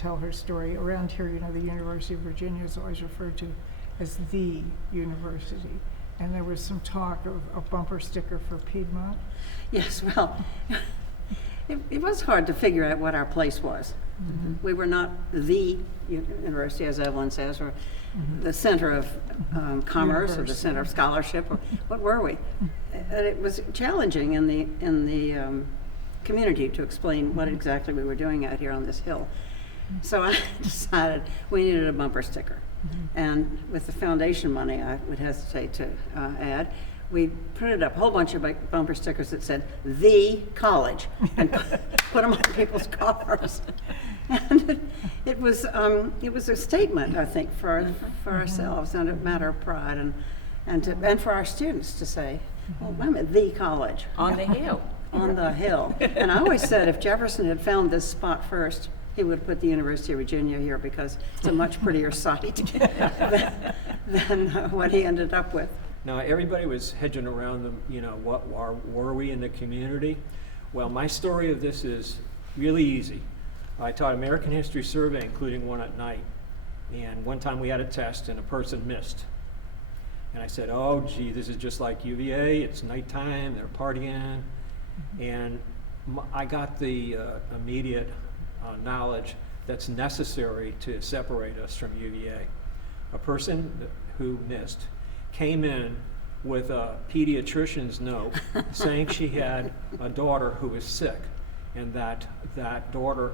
tell her story. Around here, the University of Virginia is always referred to as the university. And there was some talk of a bumper sticker for Piedmont. Yes, well, it was hard to figure out what our place was. Mm-hmm. We were not the university, as Evelyn says, or the center of commerce or the center of scholarship. Or what were we? And it was challenging in the community to explain what exactly we were doing out here on this hill. So I decided we needed a bumper sticker. And with the foundation money, I would hesitate to add, we printed up a whole bunch of bumper stickers that said "The College" and put them on people's cars. And it was a statement, I think, for ourselves and a matter of pride, and for our students to say, "Well, wait a minute, the college On the hill. on the hill." And I always said if Jefferson had found this spot first, he would put the University of Virginia here because it's a much prettier site than what he ended up with. Now, everybody was hedging around them, what were we in the community? Well, my story of this is really easy. I taught American History Survey, including one at night. And one time we had a test and a person missed. And I said, oh, gee, this is just like UVA. It's nighttime, they're partying. And I got the immediate knowledge that's necessary to separate us from UVA. A person who missed came in with a pediatrician's note saying she had a daughter who was sick, and that daughter,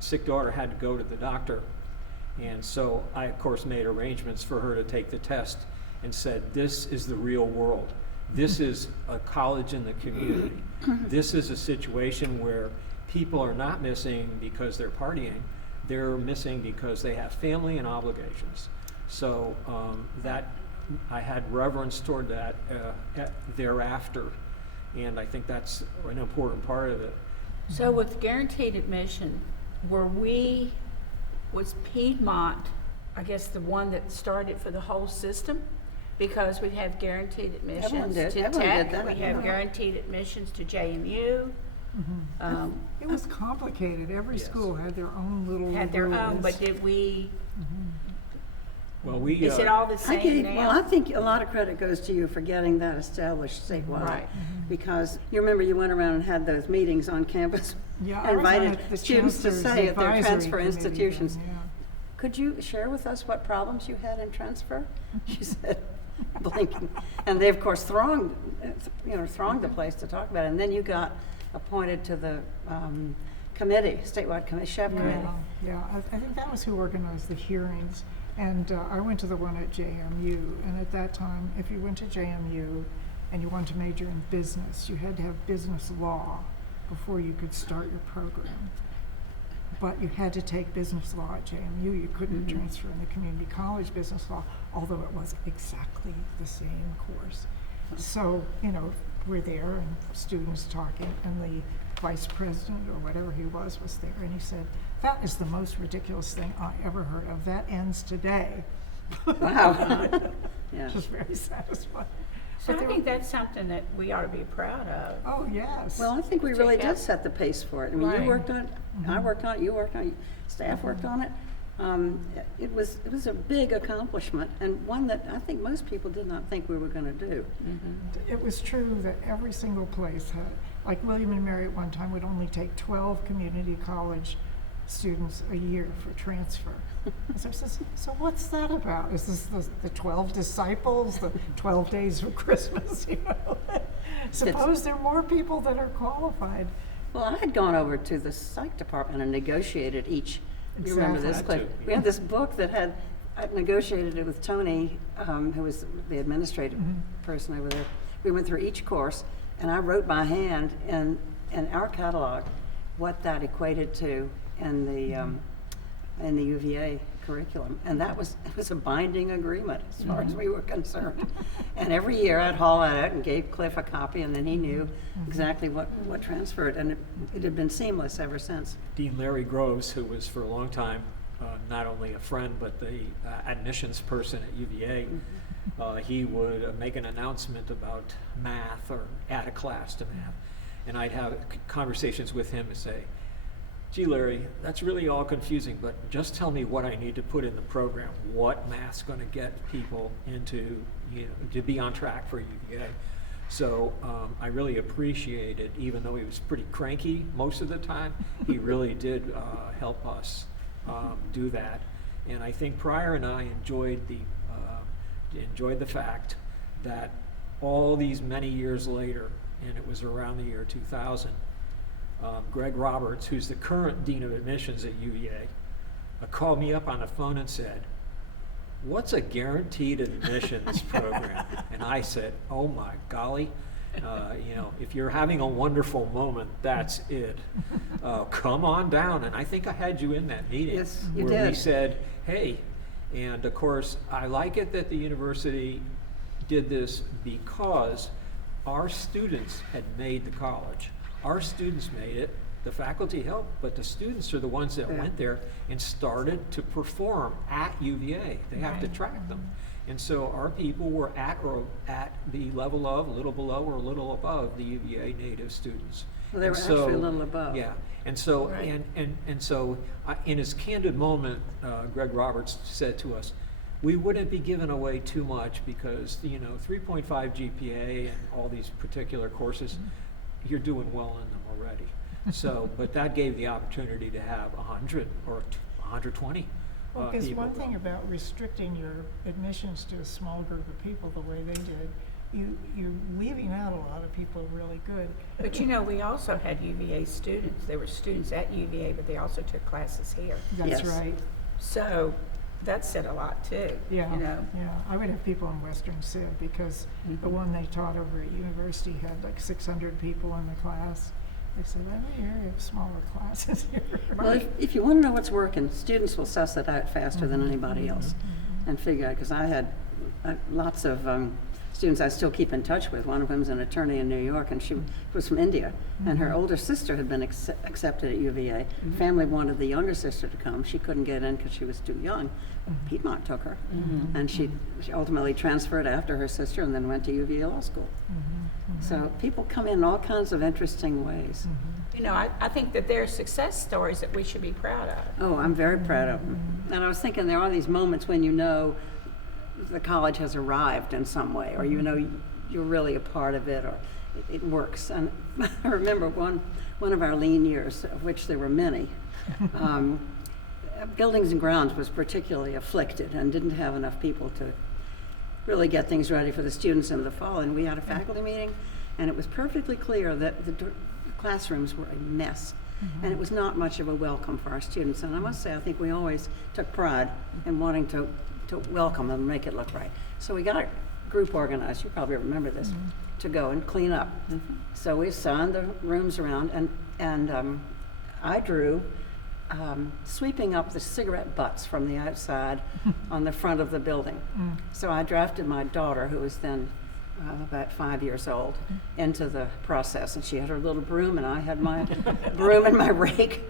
sick daughter, had to go to the doctor. And so I, of course, made arrangements for her to take the test and said, this is the real world. This is a college in the community. This is a situation where people are not missing because they're partying. They're missing because they have family and obligations. So that I had reverence toward that thereafter, and I think that's an important part of it. So with guaranteed admission, was Piedmont, I guess, the one that started for the whole system? Because we have guaranteed admissions to Everyone did Tech, that. we have guaranteed admissions to JMU. It was complicated. Every Yes. school had their own little Had their own, rules. but did we, Well, we is it all the same now? I think a lot of credit goes to you for getting that established statewide. Right. Because you remember you went around and had those meetings on campus, Yeah, I was on invited the students to chancellor's say at their advisory transfer committee institutions. then, yeah. Could you share with us what problems you had in transfer? She said, blinking. And they, of course, thronged the place to talk about it. And then you got appointed to the committee, statewide committee, CHEV committee. Yeah, I think that was who organized the hearings. And I went to the one at JMU, and at that time, if you went to JMU and you wanted to major in business, you had to have business law before you could start your program. But you had to take business law at JMU. You couldn't transfer in the community college business law, although it was exactly the same course. So, we're there and students talking, and the vice president or whatever he was there, and he said, "That is the most ridiculous thing I ever heard of. That ends today." Wow. Yeah. Which was very satisfying. So But I there think that's something that we ought to be proud of. Oh, yes. Well, I think we really Check out. did set the pace for it. I mean, Right. you worked on it, I worked on it, you worked on it, staff worked on it. It was a big accomplishment, and one that I think most people did not think we were going to do. It was true that every single place had, like William and Mary at one time would only take 12 community college students a year for transfer. And so I says, so what's that about? Is this the 12 disciples, the 12 days of Christmas? Suppose there are more people that are qualified. Well, I had gone over to the psych department and negotiated each. You remember this, Exactly. Cliff? We had this book that I negotiated it with Tony, who was the administrative person over there. We went through each course, and I wrote by hand in our catalog what that equated to in the UVA curriculum, and it was a binding agreement as far as we were concerned. And every year I'd haul that out and gave Cliff a copy, and then he knew exactly what transferred, and it had been seamless ever since. Dean Larry Groves, who was for a long time not only a friend but the admissions person at UVA, he would make an announcement about math or add a class to math. And I'd have conversations with him and say, gee, Larry, that's really all confusing, but just tell me what I need to put in the program. What math's going to get people into, to be on track for UVA? So I really appreciated, even though he was pretty cranky most of the time, he really did help us do that. And I think Pryor and I enjoyed the fact that all these many years later, and it was around the year 2000, Greg Roberts, who's the current Dean of Admissions at UVA, called me up on the phone and said, "What's a guaranteed admissions program?" And I said, "Oh my golly, if you're having a wonderful moment, that's it. Come on down." And I think I had you in that meeting. Yes, you where we did. said, hey, and of course, I like it that the university did this because our students had made the college. Our students made it, the faculty helped, but the students are the ones that Yeah. went there and started to perform at UVA. They have to Right. track them. And so our people were at the level of, a little below or a little above the UVA native students. Well, they And were actually a so- little above. Yeah, and so, Right. and so, in his candid moment, Greg Roberts said to us, we wouldn't be giving away too much because, 3.5 GPA and all these particular courses, you're doing well in them already. So, but that gave the opportunity to have 100 or 120 Well, because people. one thing about restricting your admissions to a small group of people the way they did, you're leaving out a lot of people really good. But we also had UVA students. There were students at UVA, but they also took classes here. That's Yes. right. So that said a lot too. Yeah, You know. yeah. I would have people in Western Civ because the one they taught over at university had like 600 people in the class. They said, well, we have smaller classes here. Well, if you want to know what's working, students will suss it out faster than anybody else and figure out, because I had lots of students I still keep in touch with. One of them's an attorney in New York, and she was from India, and her older sister had been accepted at UVA. Family wanted the younger sister to come. She couldn't get in because she was too young. Piedmont took her, and she ultimately transferred after her sister and then went to UVA Law School. So people come in all kinds of interesting ways. I think that there are success stories that we should be proud of. Oh, I'm very proud of them. And I was thinking there are these moments when you know the college has arrived in some way, or you're really a part of it, or it works. And I remember one of our lean years, of which there were many, Buildings and Grounds was particularly afflicted and didn't have enough people to really get things ready for the students in the fall. And we had a faculty meeting, and it was perfectly clear that the classrooms were a mess. And it was not much of a welcome for our students. And I must say, I think we always took pride in wanting to welcome them and make it look right. So we got a group organized, you probably remember this, to go and clean up. So we assigned the rooms around, and I drew sweeping up the cigarette butts from the outside on the front of the building. So I drafted my daughter, who was then about 5 years old, into the process, and she had her little broom, and I had my broom and my rake.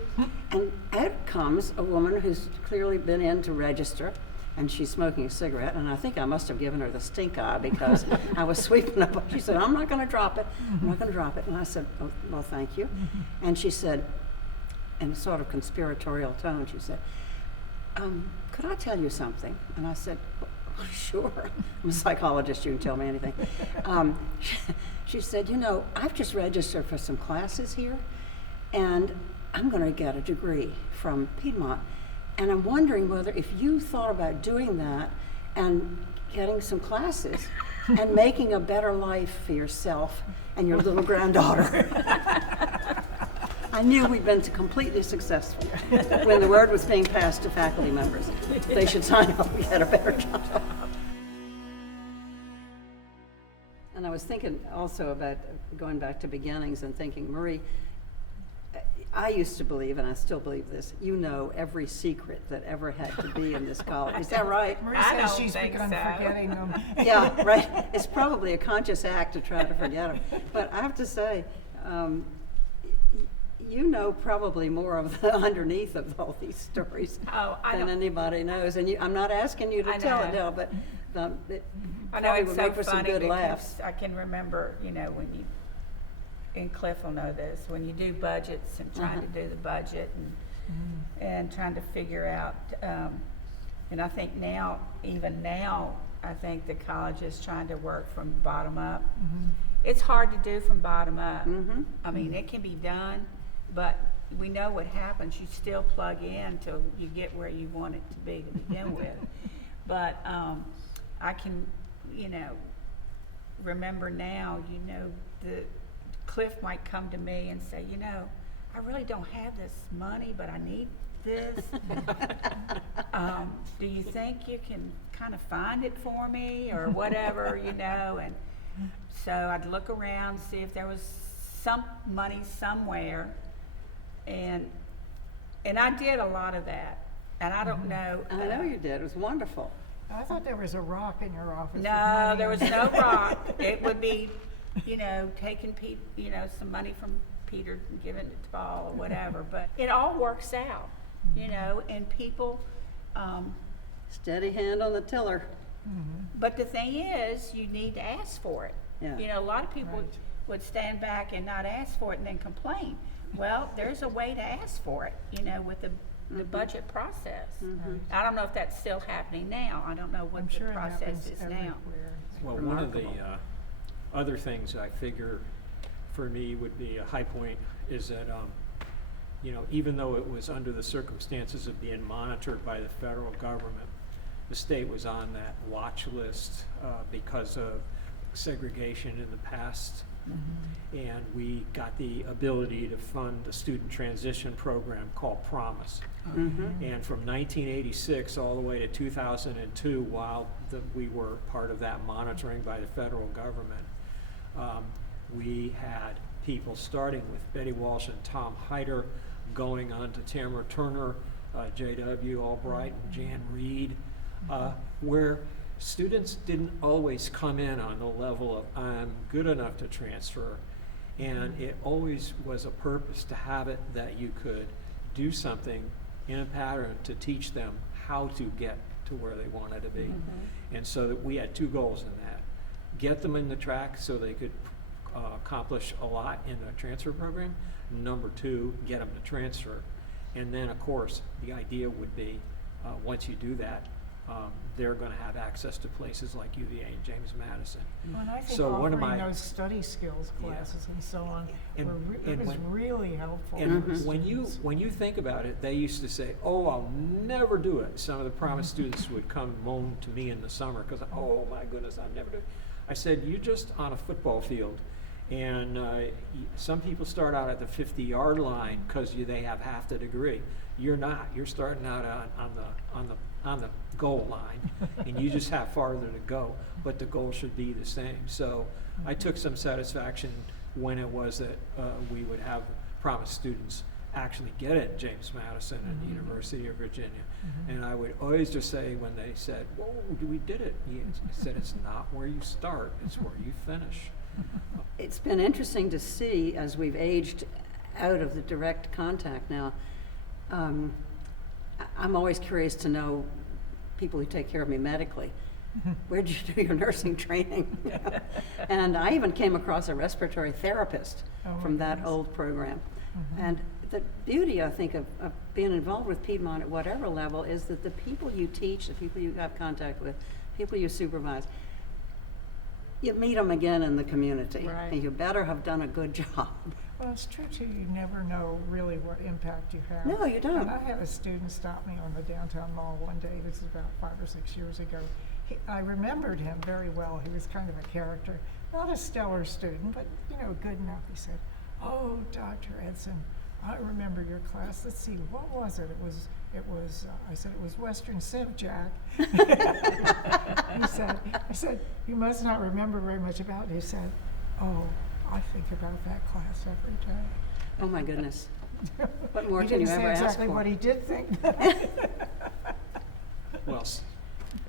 And out comes a woman who's clearly been in to register, and she's smoking a cigarette, and I think I must have given her the stink eye because I was sweeping up. She said, "I'm not going to drop it. I'm not going to drop it." And I said, "Oh, well, thank you." And she said, in a sort of conspiratorial tone, she said, "Could I tell you something?" And I said, "Well, sure. I'm a psychologist, you can tell me anything." She said, "I've just registered for some classes here, and I'm going to get a degree from Piedmont. And I'm wondering whether if you thought about doing that and getting some classes and making a better life for yourself and your little granddaughter." I knew we'd been completely successful when the word was being passed to faculty members. They should sign up, we had a better job. And I was thinking also about going back to beginnings and thinking, Marie, I used to believe, and I still believe this, every secret that ever had to be in this college. Is that right? Marie I says don't she's think begun so. forgetting them. Yeah, right. It's probably a conscious act to try to forget them. But I have to say, probably more of the underneath of all these stories Oh, I than don't. anybody knows. And I'm not asking you to I tell it know. now, but it I know probably it's would so make for some funny good because laughs. I can remember, when and Cliff will know this, when you do budgets and trying to do the budget and trying to figure out, and I think now, even now, I think the college is trying to work from bottom up. It's hard to do from bottom up. I mean, it can be done, but we know what happens. You still plug in till you get where you want it to be to begin with. But I can, you know, remember now, you know, the Cliff might come to me and say, you know, I really don't have this money, but I need this. Do you think you can kind of find it for me or whatever, you know? And so I'd look around, see if there was some money somewhere, and I did a lot of that. And I don't know. I know you did. It was wonderful. I thought there was a rock in your office. with No, money there in was it. no rock. It would be, you know, taking you know, some money from Peter and giving it to Paul or whatever. But it all works out, you know, and people. Steady hand on the tiller. But the thing is, you need to ask for it. Yeah. You know, a lot of people Right. would stand back and not ask for it and then complain. Well, there's a way to ask for it, you know, with the budget process. I don't know if that's still happening now. I don't know what I'm the sure it process happens is now. everywhere. Well, one of the Remarkable. other things I figure for me would be a high point is that, you know, even though it was under the circumstances of being monitored by the federal government, the state was on that watch list because of segregation in the past. And we got the ability to fund a student transition program called Promise. And from 1986 all the way to 2002, while we were part of that monitoring by the federal government, we had people starting with Betty Walsh and Tom Hyder, going on to Tamara Turner, J.W. Albright, and Jan Reed, where students didn't always come in on the level of I'm good enough to transfer, and it always was a purpose to have it that you could do something in a pattern to teach them how to get to where they wanted to be. And so that we had two goals in that: get them in the track so they could accomplish a lot in the transfer program. Number two, get them to transfer. And then, of course, the idea would be once you do that, they're going to have access to places like UVA and James Madison. Well, and I think So one of offering my- those study skills Yeah. classes and so on, And- it and was when- really helpful. And for when you students. think about it, they used to say, "Oh, I'll never do it." Some of the Promise students would come moan to me in the summer because, "Oh my goodness, I'll never do it." I said, "You're just on a football field, and some people start out at the 50-yard line because they have half the degree. You're not. You're starting out on the goal line, and you just have farther to go. But the goal should be the same." So I took some satisfaction when it was that we would have Promise students actually get it at James Madison and the University of Virginia. And I would always just say when they said, "Whoa, we did it," I said, "It's not where you start, it's where you finish." It's been interesting to see as we've aged out of the direct contact now. I'm always curious to know people who take care of me medically. Where did you do your nursing training? And I even came across a respiratory therapist Oh, my from that goodness. old program. And the beauty, I think, of being involved with Piedmont at whatever level is that the people you teach, the people you have contact with, people you supervise, you meet them again in the community. Right. And you better have done a good job. Well, it's true too, you never know really what impact you have. No, you don't. And I had a student stop me on the downtown mall one day, this is about 5 or 6 years ago. I remembered him very well, he was kind of a character, not a stellar student, but, you know, good enough. He said, "Oh, Dr. Edson, I remember your class, let's see, what was it? It was, I said, it was Western Civ, Jack." I said, "You must not remember very much about it." He said, "Oh, I think about that class every day." Oh, my goodness. What more He can you didn't ever say ask exactly for? what he did think. Well,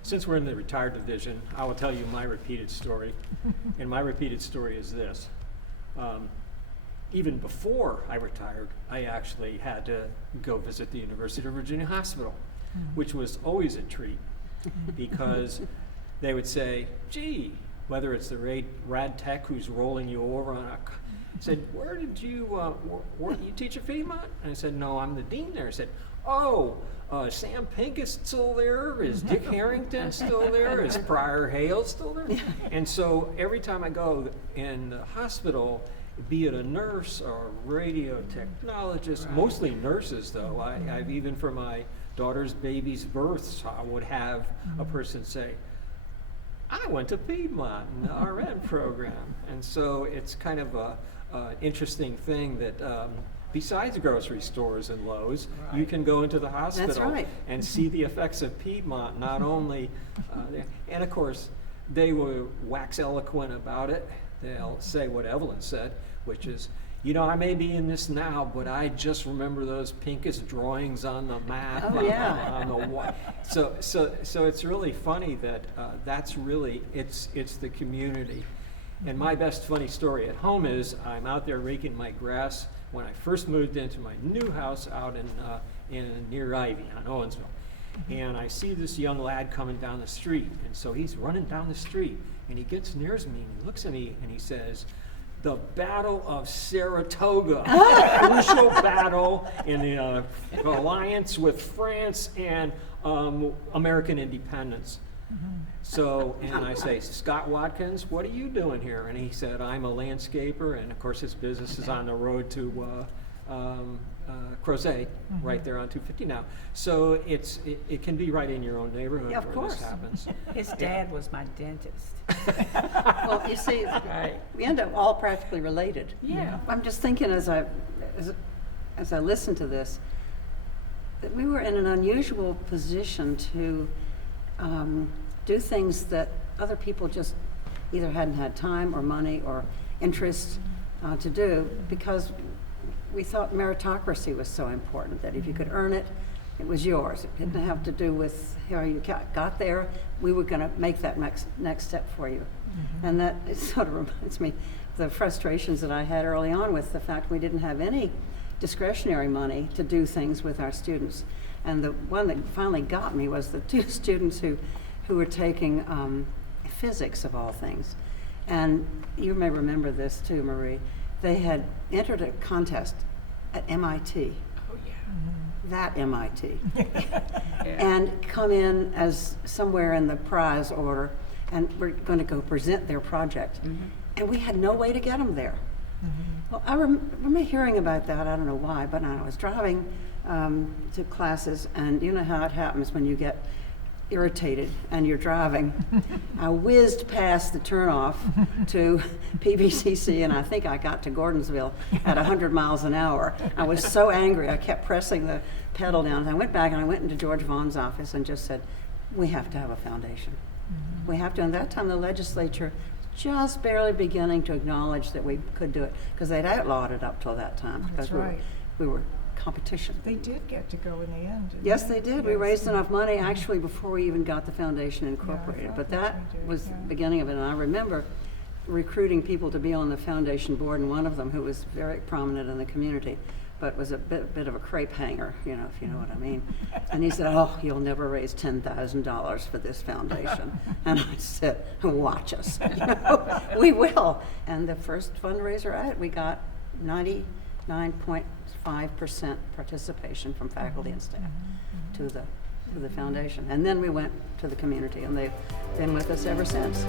since we're in the retired division, I will tell you my repeated story. And my repeated story is this. Even before I retired, I actually had to go visit the University of Virginia Hospital, which was always a treat because they would say, "Gee," whether it's the rad tech who's rolling you over on a said, where did you, you teach at Piedmont? And I said, no, I'm the dean there. I said, oh, Sam Pincus still there? Is Dick Harrington still there? Is Prior Hale still there? And so every time I go in the hospital, be it a nurse or a radio technologist, mostly nurses though. I've even for my daughter's baby's births, I would have a person say, I went to Piedmont in the RN program. And so it's kind of a interesting thing that besides grocery stores and Lowe's, you can go into the hospital and see the effects of Piedmont, not only there. And of course, they will wax eloquent about it. They'll say what Evelyn said, which is, you know, I may be in this now, but I just remember those Pincus drawings on the map. Oh, yeah. On the wall. So it's really funny that that's really, it's the community. And my best funny story at home is I'm out there raking my grass when I first moved into my new house out in near Ivy on Owensville. And I see this young lad coming down the street. And so he's running down the street and he gets near me and he looks at me and he says, the Battle of Saratoga, crucial battle in the alliance with France and American independence. So, and I say, Scott Watkins, what are you doing here? And he said, I'm a landscaper, and of course his business is on the road to Crozet, right there on 250 now. So it can be right in your own neighborhood where this happens. His dad was my dentist. Well, you see, we end up all practically related. Yeah. I'm just thinking as I listen to this, that we were in an unusual position to do things that other people just either hadn't had time or money or interest to do, because we thought meritocracy was so important, that if you could earn it, it was yours. It didn't have to do with how you got there. We were going to make that next step for you. And that it sort of reminds me of the frustrations that I had early on with the fact we didn't have any discretionary money to do things with our students. And the one that finally got me was the two students who were taking physics, of all things. And you may remember this too, Marie. They had entered a contest at MIT. Oh, yeah. That MIT. Yeah. And come in as somewhere in the prize order, and we're going to go present their project. And we had no way to get them there. Well, I remember hearing about that, I don't know why, but I was driving to classes, and you know how it happens when you get irritated and you're driving. I whizzed past the turnoff to PBCC, and I think I got to Gordonsville at 100 miles an hour. I was so angry, I kept pressing the pedal down. I went back and I went into George Vaughn's office and just said, we have to have a foundation. We have to. And that time the legislature just barely beginning to acknowledge that we could do it, because they'd outlawed it up till that time, because we were competition. They did get to go in the end. didn't Yes, they? they did. We Yes. raised enough money actually before we even got the foundation incorporated. But that was the beginning of it. And I remember recruiting people to be on the foundation board, and one of them, who was very prominent in the community, but was a bit of a crepe hanger, you know, if you know what I mean. And he said, oh, you'll never raise $10,000 for this foundation. And I said, watch us, you know, we will. And the first fundraiser we got 99.5% participation from faculty and staff to the foundation. And then we went to the community, and they've been with us ever since.